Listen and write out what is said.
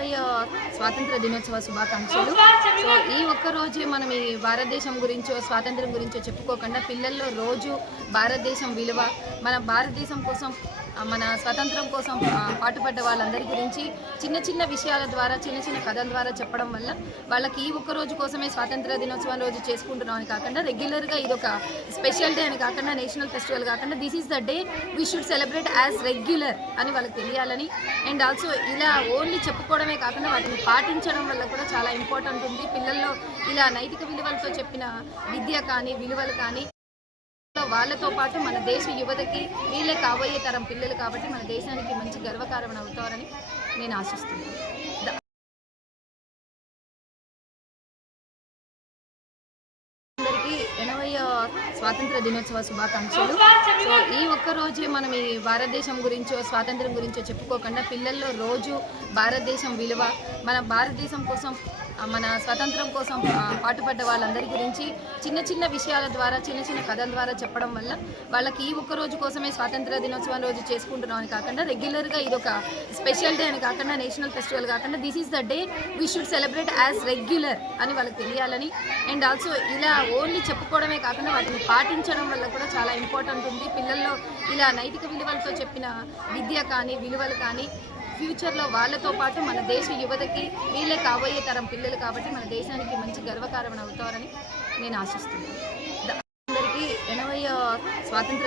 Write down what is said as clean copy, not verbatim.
80వ స్వాతంత్ర దినోత్సవ శుభాకాంక్షలు. సో ఈ ఒక్క రోజే మనం ఈ భారతదేశం గురించో స్వాతంత్రం గురించో చెప్పుకోకుండా పిల్లల్లో రోజు భారతదేశం విలువ, మన భారతదేశం కోసం మన స్వతంత్రం కోసం పాటుపడ్డ వాళ్ళందరి గురించి చిన్న చిన్న విషయాల ద్వారా చిన్న చిన్న కథల ద్వారా చెప్పడం వల్ల వాళ్ళకి ఈ ఒక్క రోజు కోసమే స్వాతంత్ర దినోత్సవం రోజు చేసుకుంటున్నాం అని కాకుండా రెగ్యులర్గా ఇది ఒక స్పెషల్ డే అని కాకుండా నేషనల్ ఫెస్టివల్ కాకుండా this is the day we should celebrate as regular అని వాళ్ళకి తెలియాలని అండ్ ఆల్సో ఇలా ఓన్లీ చెప్పుకోవడమే కాకుండా వాటిని పాటించడం వల్ల కూడా చాలా ఇంపార్టెంట్ ఉంది. పిల్లల్లో ఇలా నైతిక విలువలతో చెప్పిన విద్య కానీ విలువలు కానీ వాళ్ళతో పాటు మన దేశ యువతకి వీళ్ళే కాబోయే తరం పిల్లలు కాబట్టి మన దేశానికి మంచి గర్వకారణం అవుతారని నేను ఆశిస్తున్నాను. 80వ స్వాతంత్ర దినోత్సవ శుభాకాంక్షలు. సో ఈ ఒక్క రోజే మనం ఈ భారతదేశం గురించో స్వాతంత్రం గురించో చెప్పుకోకుండా పిల్లల్లో రోజు భారతదేశం విలువ, మన భారతదేశం కోసం మన స్వతంత్రం కోసం పాటుపడ్డ వాళ్ళందరి గురించి చిన్న చిన్న విషయాల ద్వారా చిన్న చిన్న కథల ద్వారా చెప్పడం వల్ల వాళ్ళకి ఈ ఒక్క రోజు కోసమే స్వాతంత్ర దినోత్సవం రోజు చేసుకుంటున్నాం అని కాకుండా రెగ్యులర్గా ఇది ఒక స్పెషల్ డే అని కాకుండా నేషనల్ ఫెస్టివల్ కాకుండా this is the day we should celebrate as regular అని వాళ్ళకి తెలియాలని అండ్ ఆల్సో ఇలా ఓన్లీ చెప్పుకోవడమే కాకుండా వాటిని పాటించడం వల్ల కూడా చాలా ఇంపార్టెంట్ ఉంది. పిల్లల్లో ఇలా నైతిక విలువలతో చెప్పిన విద్య కానీ విలువలు కానీ ఫ్యూచర్లో వాళ్ళతో పాటు మన దేశ యువతకి వీళ్ళే కాబోయే తరం పిల్లలు కాబట్టి మన దేశానికి మంచి గర్వకారణం అవుతారని నేను ఆశిస్తున్నాను. అందరికీ 80వ స్వాతంత్ర